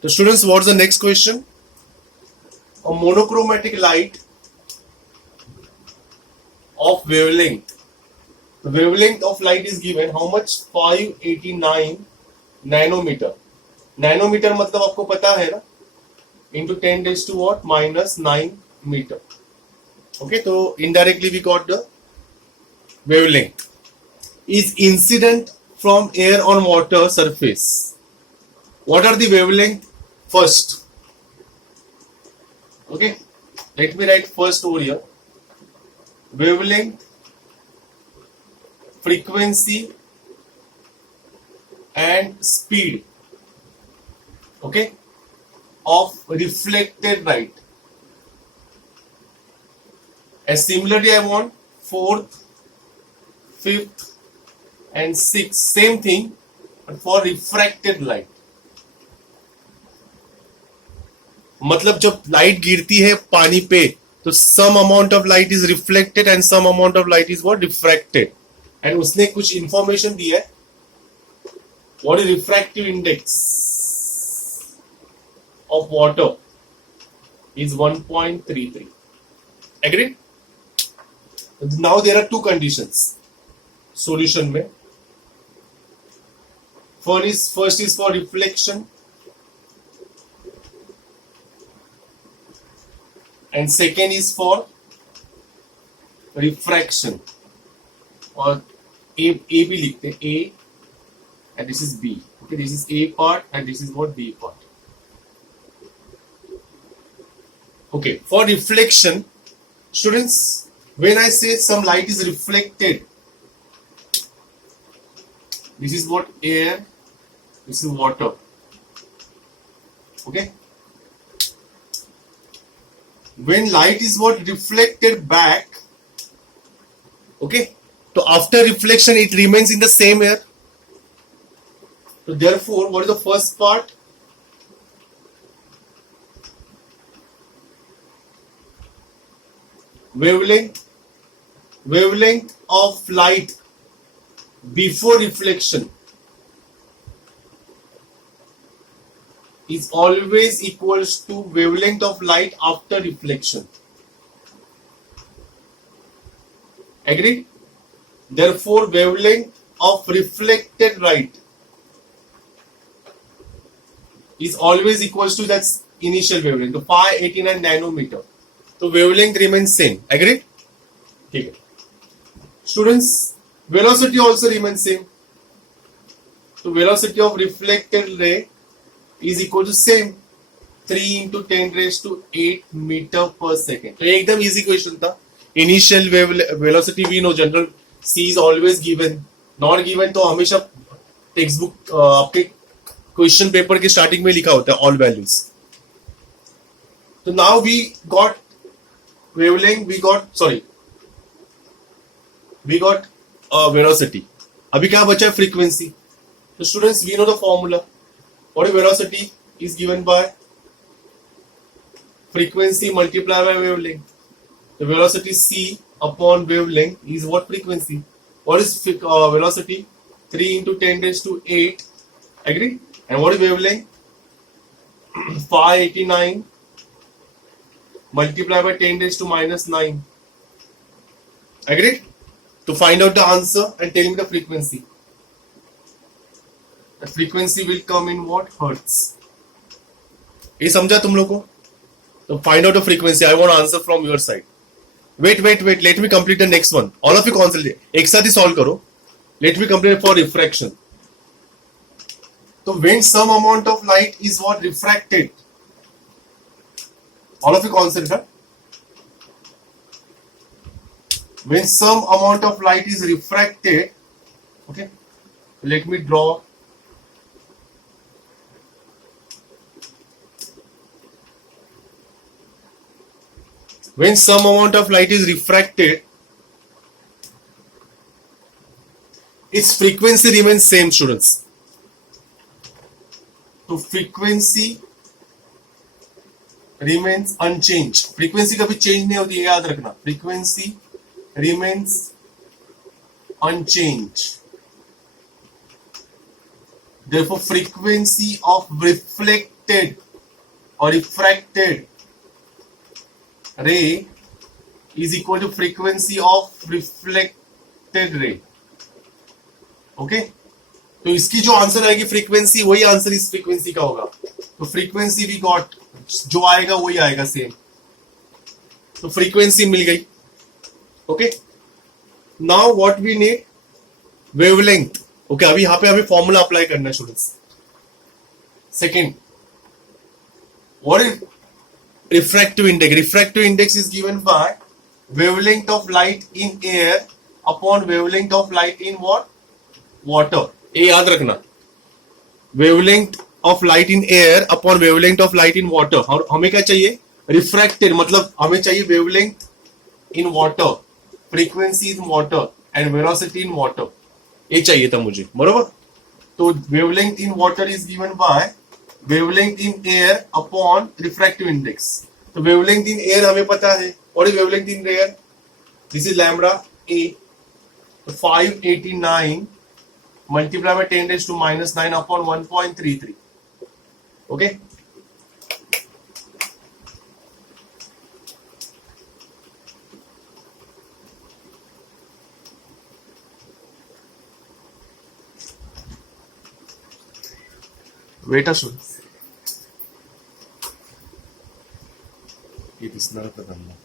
So students, what's the next question? A monochromatic light of wavelength. The wavelength of light is given how much? 589 nanometer. Nanometer मतलब आपको पता है ना, into 10 raised to what? -9 meter. Okay, so indirectly we got the wavelength. Is incident from air on water surface. What are the wavelength first? Okay, let me write first over here. Wavelength, frequency and speed, okay, of reflected light. And similarly I want fourth, fifth and sixth, same thing but for refracted light. मतलब जब light गिरती है पानी पे तो some amount of light is reflected and some amount of light is what? Refracted. And उसने कुछ information दी है. What is refractive index of water is 1.33. Agreed? Now there are two conditions solution में. First is for reflection and second is for refraction. और A भी लिखते हैं, A and this is B. Okay, this is A part and this is what B part. Okay, for reflection, students, when I say some light is reflected, this is what? Air, this is water. Okay, when light is what? Reflected back, okay, so after reflection it remains in the same air. So therefore, what is the first part? Wavelength of light before reflection is always equals to wavelength of light after reflection. Agreed? Therefore, wavelength of reflected light is always equals to that initial wavelength, तो 589 nanometer. तो wavelength remains same. Agreed? ठीक है. Students, velocity also remains same. So velocity of reflected ray is equal to same, 3 into 10 raised to 8 meter per second. तो एकदम easy question था. Initial velocity we know, general C is always given. Not given तो हमेशा textbook आपके question paper के starting में लिखा होता है all values. So now we got wavelength, we got velocity. अभी क्या बचा है? Frequency. So students, we know the formula. What is velocity? Is given by frequency multiplied by wavelength. The velocity c upon wavelength is what? Frequency. What is velocity? 3 into 10 raised to 8. Agree? And what is wavelength? 589 multiplied by 10 raised to -9. Agreed? To find out the answer and tell me the frequency. The frequency will come in what? Hertz. ये समझा तुम लोगों को? तो find out the frequency. I want answer from your side. Wait. Let me complete the next one. All of you concentrate. एक साथ ही solve करो. Let me complete for refraction. So when some amount of light is what? Refracted. All of you concentrate. When some amount of light is refracted, okay, let me draw. When some amount of light is refracted, its frequency remains same, students. So frequency remains unchanged. Frequency कभी change नहीं होती है, याद रखना. Frequency remains unchanged. Therefore, frequency of reflected or refracted ray is equal to frequency of reflected ray. Okay तो इसकी जो answer आएगी फ्रीक्वेंसी, वही आंसर इस फ्रीक्वेंसी का होगा. तो फ्रीक्वेंसी वी गॉट, जो आएगा वही आएगा सेम. तो फ्रीक्वेंसी मिल गई. Okay now what we need, wavelength. Okay अभी यहां पे हमें फॉर्मूला अप्लाई करना है students. Second, what is refractive index? Refractive index is given by wavelength of light in air upon wavelength of light in what? Water. ये याद रखना, wavelength of light in air upon wavelength of light in water. और हमें क्या चाहिए? Refracted, मतलब हमें चाहिए wavelength in water, frequency in water and velocity in water. ये चाहिए था मुझे, बरोबर. तो wavelength in water is given by wavelength in air upon refractive index. तो वेवलेंथ इन एयर हमें पता है, और wavelength in air this is lambda A. तो 589 multiply by 10⁻⁻9 upon 1.33. Okay wait सुन, ये दिसणार का त्यांना?